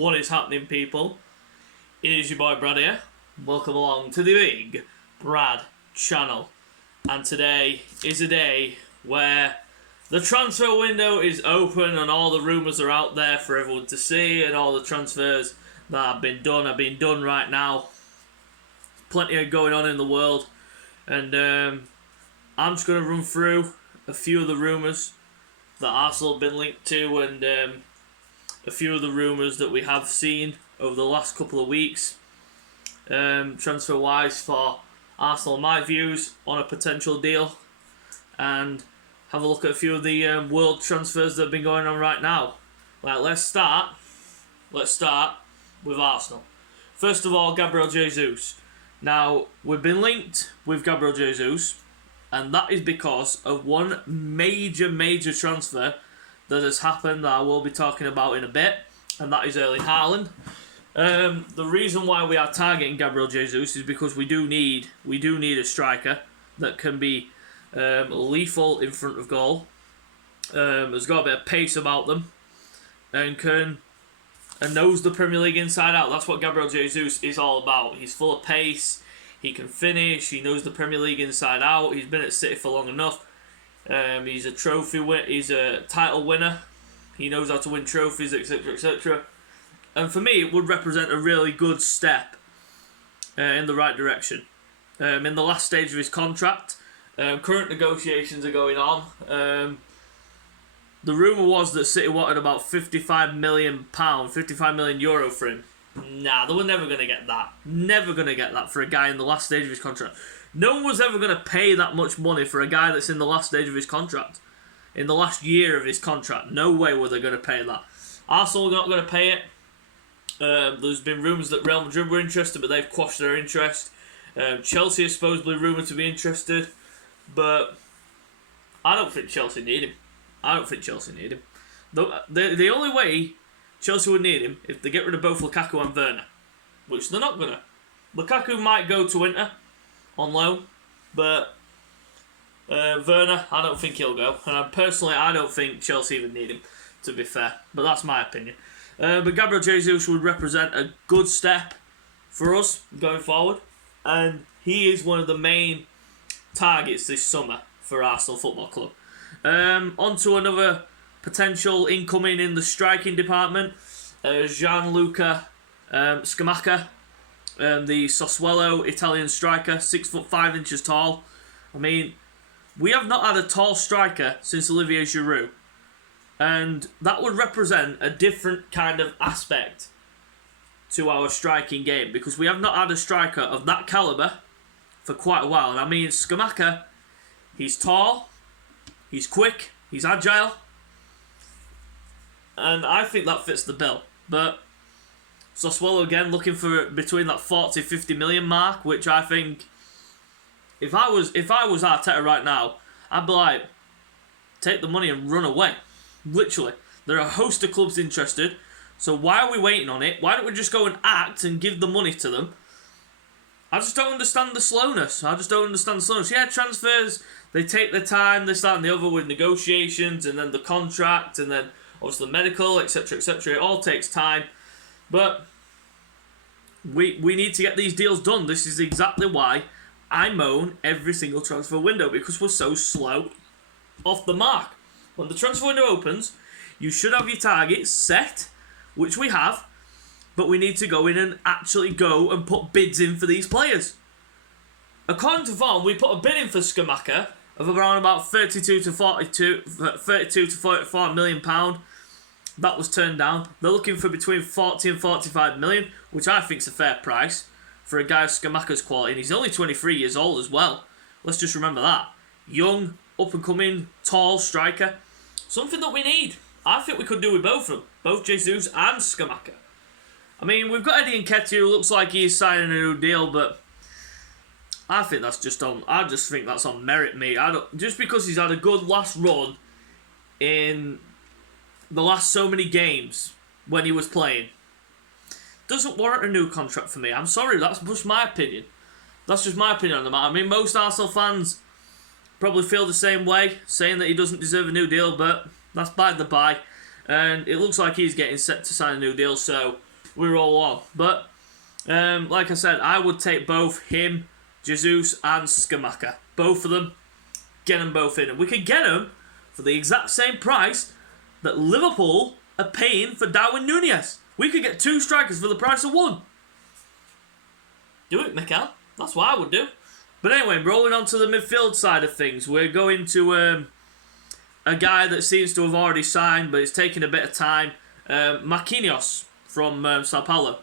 What is happening, people? It is your boy Brad here. Welcome along to the Big Brad channel. And today is a day where the transfer window is open and all the rumours are out there for everyone to see, and all the transfers that have been done right now. Plenty of going on in the world, and I'm just going to run through a few of the rumours that Arsenal have been linked to, and a few of the rumours that we have seen over the last couple of weeks, transfer wise for Arsenal. My views on a potential deal, and have a look at a few of the world transfers that have been going on right now. Let's start with Arsenal. First of all, Gabriel Jesus. Now, we've been linked with Gabriel Jesus, and that is because of one major transfer that has happened that I will be talking about in a bit, and that is Erling Haaland. The reason why we are targeting Gabriel Jesus is because we do need a striker that can be lethal in front of goal, has got a bit of pace about them, and knows the Premier League inside out. That's what Gabriel Jesus is all about. He's full of pace, he can finish, he knows the Premier League inside out, he's been at City for long enough. He's a he's a title winner, he knows how to win trophies, etc, etc. And for me, it would represent a really good step in the right direction. In the last stage of his contract, current negotiations are going on. The rumour was that City wanted about £55 million for him. Nah, they were never going to get that. Never going to get that for a guy in the last stage of his contract. No one was ever going to pay that much money for a guy that's in the last stage of his contract. In the last year of his contract. No way were they going to pay that. Arsenal are not going to pay it. There's been rumours that Real Madrid were interested, but they've quashed their interest. Chelsea is supposedly rumoured to be interested, but I don't think Chelsea need him. The only way Chelsea would need him if they get rid of both Lukaku and Werner, which they're not going to. Lukaku might go to Inter on loan, but Werner, I don't think he'll go. And I don't think Chelsea even need him, to be fair. But that's my opinion. But Gabriel Jesus would represent a good step for us going forward, and he is one of the main targets this summer for Arsenal Football Club. On to another potential incoming in the striking department, Gianluca Scamacca, the Sassuolo Italian striker, 6'5" tall. I mean, we have not had a tall striker since Olivier Giroud, and that would represent a different kind of aspect to our striking game, because we have not had a striker of that calibre for quite a while. And I mean, Scamacca, he's tall, he's quick, he's agile, and I think that fits the bill. But Sassuolo again looking for between that 40-50 million mark, which I think, if I was Arteta right now, I'd be like, take the money and run away. Literally, there are a host of clubs interested, so why are we waiting on it? Why don't we just go and act and give the money to them? I just don't understand the slowness. Yeah, transfers, they take their time, this, that and the other with negotiations, and then the contract, and then obviously the medical, etc, etc. It all takes time. But we need to get these deals done. This is exactly why I moan every single transfer window, because we're so slow off the mark. When the transfer window opens, you should have your targets set, which we have, but we need to go in and actually go and put bids in for these players. According to Vaughan, we put a bid in for Scamacca of around about 32 to 44 million pound. That was turned down. They're looking for between 40 and 45 million, which I think is a fair price for a guy of Scamacca's quality. And he's only 23 years old as well. Let's just remember that. Young, up-and-coming, tall striker. Something that we need. I think we could do with both of them. Both Jesus and Scamacca. I mean, we've got Eddie Nketiah, who looks like he's signing a new deal, but I think that's just on. I just think that's on merit, mate. Just because he's had a good last run in the last so many games when he was playing, doesn't warrant a new contract for me. I'm sorry, that's just my opinion. That's just my opinion on the matter. I mean, most Arsenal fans probably feel the same way, saying that he doesn't deserve a new deal, but that's by the by. And it looks like he's getting set to sign a new deal, so we roll on. But like I said, I would take both him, Jesus, and Scamacca. Both of them, get them both in. And we could get them for the exact same price that Liverpool are paying for Darwin Núñez. We could get 2 strikers for the price of 1. Do it, Mikel. That's what I would do. But anyway, rolling on to the midfield side of things, we're going to a guy that seems to have already signed, but it's taking a bit of time. Marquinhos from Sao Paulo.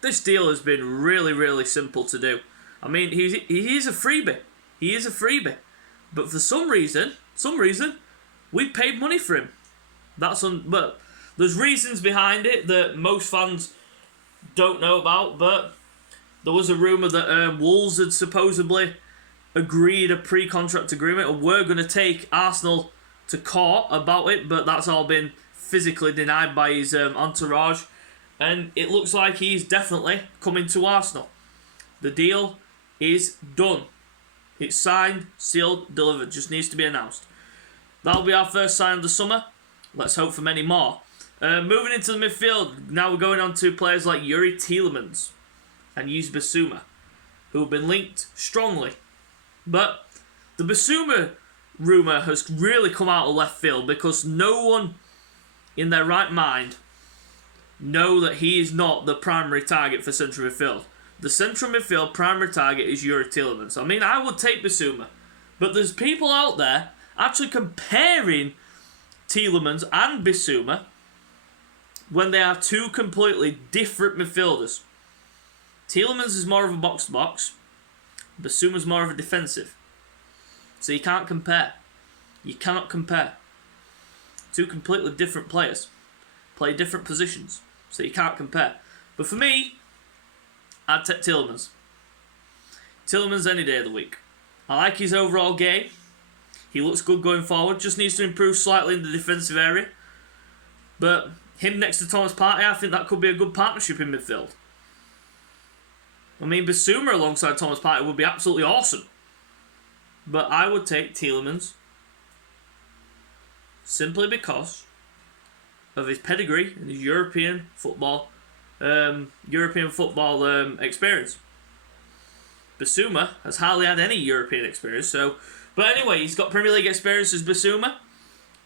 This deal has been really, really simple to do. I mean, he is a freebie. He is a freebie. But for some reason, we paid money for him. But there's reasons behind it that most fans don't know about. But there was a rumour that Wolves had supposedly agreed a pre-contract agreement and were going to take Arsenal to court about it, but that's all been physically denied by his entourage. And it looks like he's definitely coming to Arsenal. The deal is done. It's signed, sealed, delivered. Just needs to be announced. That'll be our first sign of the summer. Let's hope for many more. Moving into the midfield, now we're going on to players like Yuri Tielemans and Yus Bissouma, who have been linked strongly. But the Bissouma rumour has really come out of left field because no one in their right mind know that he is not the primary target for central midfield. The central midfield primary target is Yuri Tielemans. I mean, I would take Bissouma, but there's people out there actually comparing Tielemans and Bissouma when they are 2 completely different midfielders. Tielemans is more of a box-to-box. Bissouma's more of a defensive. So you can't compare. You cannot compare. 2 completely different players. Play different positions. So you can't compare. But for me, I'd take Tielemans. Tielemans any day of the week. I like his overall game. He looks good going forward. Just needs to improve slightly in the defensive area. But him next to Thomas Partey, I think that could be a good partnership in midfield. I mean, Bissouma alongside Thomas Partey would be absolutely awesome. But I would take Tielemans simply because of his pedigree and his European football experience. Bissouma has hardly had any European experience, but anyway, he's got Premier League experience as Bissouma.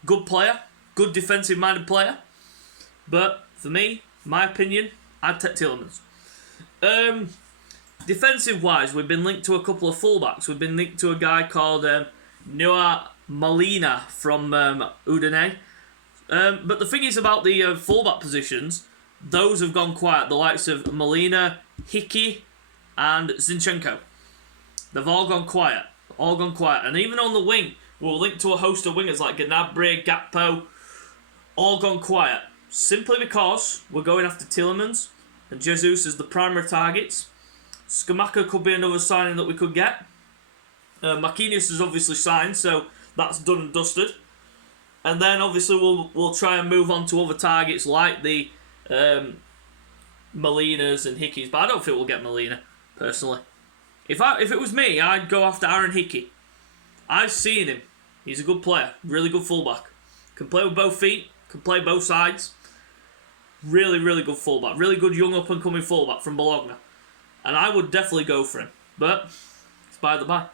Good player, good defensive-minded player. But for me, my opinion, I'd take Tielemans. Defensive-wise, we've been linked to a couple of fullbacks. We've been linked to a guy called Noah Molina from Udine. But the thing is about the fullback positions, those have gone quiet. The likes of Molina, Hickey, and Zinchenko. They've all gone quiet. And even on the wing, we're linked to a host of wingers like Gnabry, Gakpo. All gone quiet. Simply because we're going after Tielemans and Jesus as the primary targets. Scamacca could be another signing that we could get. Marquinhos is obviously signed, so that's done and dusted. And then obviously we'll try and move on to other targets like the Molinas and Hickeys, but I don't think we'll get Molina personally. If it was me, I'd go after Aaron Hickey. I've seen him. He's a good player, really good fullback. Can play with both feet, can play both sides. Really, really good fullback. Really good young up and coming fullback from Bologna. And I would definitely go for him. But it's by the by.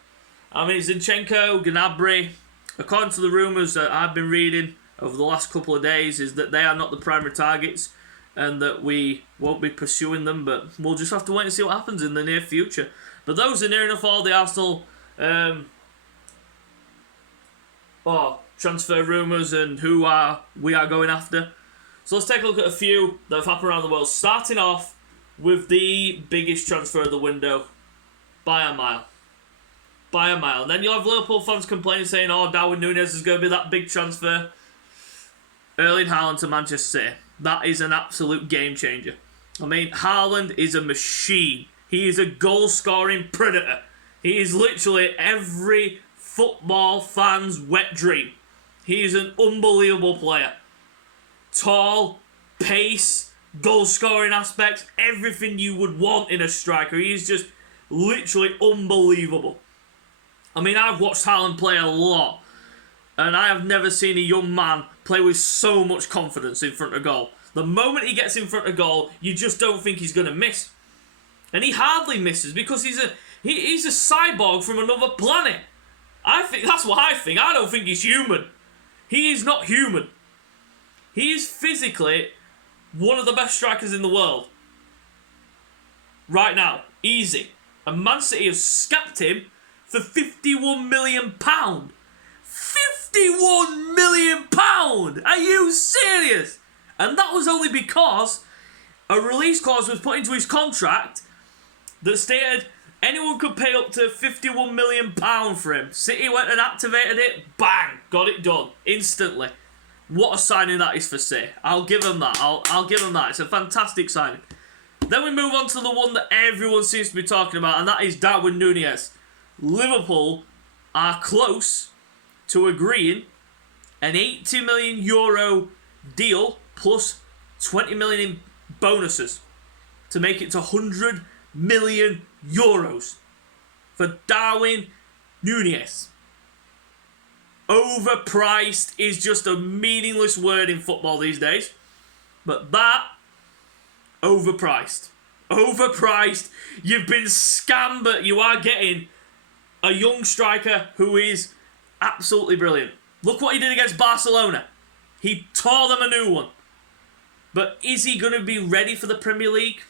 I mean, Zinchenko, Gnabry, according to the rumours that I've been reading over the last couple of days, is that they are not the primary targets and that we won't be pursuing them, but we'll just have to wait and see what happens in the near future. But those are near enough all the Arsenal transfer rumours and who we are going after. So let's take a look at a few that have happened around the world, starting off with the biggest transfer of the window by a mile. And then you'll have Liverpool fans complaining, saying, Darwin Núñez is going to be that big transfer. Erling Haaland to Manchester City. That is an absolute game changer. I mean, Haaland is a machine. He is a goal-scoring predator. He is literally every football fan's wet dream. He is an unbelievable player. Tall, pace, goal-scoring aspects, everything you would want in a striker. He is just literally unbelievable. I mean, I've watched Haaland play a lot, and I have never seen a young man play with so much confidence in front of goal. The moment he gets in front of goal, you just don't think he's going to miss. And he hardly misses because he's a cyborg from another planet. I think that's what I think. I don't think he's human. He is not human. He is physically one of the best strikers in the world. Right now. Easy. And Man City have scapped him for £51 million. £51 million! Are you serious? And that was only because a release clause was put into his contract that stated anyone could pay up to £51 million for him. City went and activated it, bang, got it done, instantly. What a signing that is for City. I'll give him that. I'll give him that. It's a fantastic signing. Then we move on to the one that everyone seems to be talking about, and that is Darwin Núñez. Liverpool are close to agreeing an €80 million deal plus 20 million in bonuses to make it to €100 million for Darwin Núñez. Overpriced is just a meaningless word in football these days. But that, overpriced. Overpriced. You've been scammed, but you are getting a young striker who is absolutely brilliant. Look what he did against Barcelona. He tore them a new one. But is he going to be ready for the Premier League?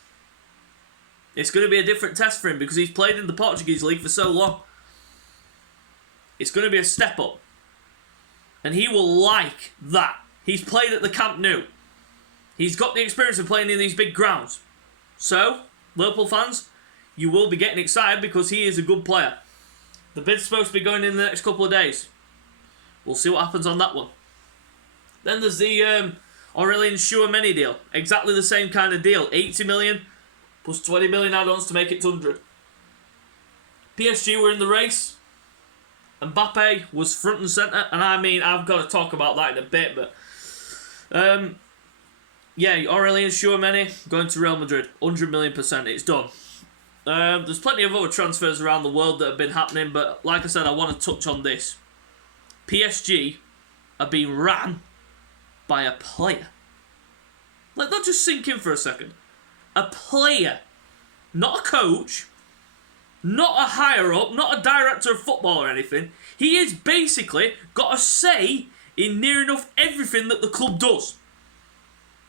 It's going to be a different test for him because he's played in the Portuguese league for so long. It's going to be a step up. And he will like that. He's played at the Camp Nou. He's got the experience of playing in these big grounds. So, Liverpool fans, you will be getting excited because he is a good player. The bid's supposed to be going in the next couple of days. We'll see what happens on that one. Then there's the Aurélien Tchouameni deal. Exactly the same kind of deal. 80 million plus 20 million add-ons to make it to 100. PSG were in the race. Mbappe was front and centre. And I mean, I've got to talk about that in a bit. But yeah, Aurélien Tchouameni going to Real Madrid. 100 million%. It's done. There's plenty of other transfers around the world that have been happening. But like I said, I want to touch on this. PSG are being ran by a player. Let that just sink in for a second. A player. Not a coach. Not a higher up. Not a director of football or anything. He has basically got a say in near enough everything that the club does.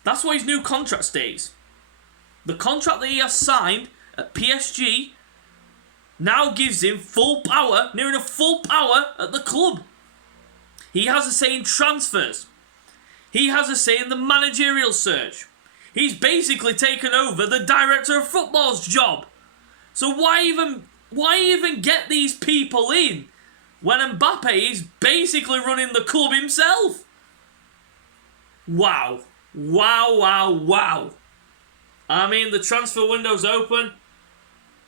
That's what his new contract states. The contract that he has signed at PSG now gives him full power, near enough full power at the club. He has a say in transfers. He has a say in the managerial search. He's basically taken over the director of football's job. So why even get these people in when Mbappe is basically running the club himself? Wow. Wow, wow, wow. I mean, the transfer window's open.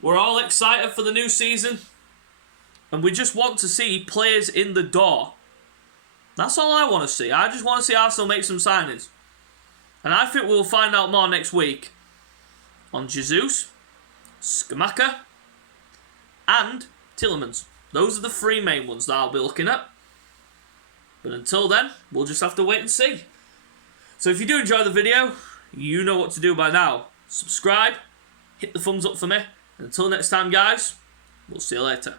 We're all excited for the new season. And we just want to see players in the door. That's all I want to see. I just want to see Arsenal make some signings. And I think we'll find out more next week on Jesus, Scamacca, and Tielemans. Those are the three main ones that I'll be looking at. But until then, we'll just have to wait and see. So if you do enjoy the video, you know what to do by now. Subscribe, hit the thumbs up for me. And until next time, guys, we'll see you later.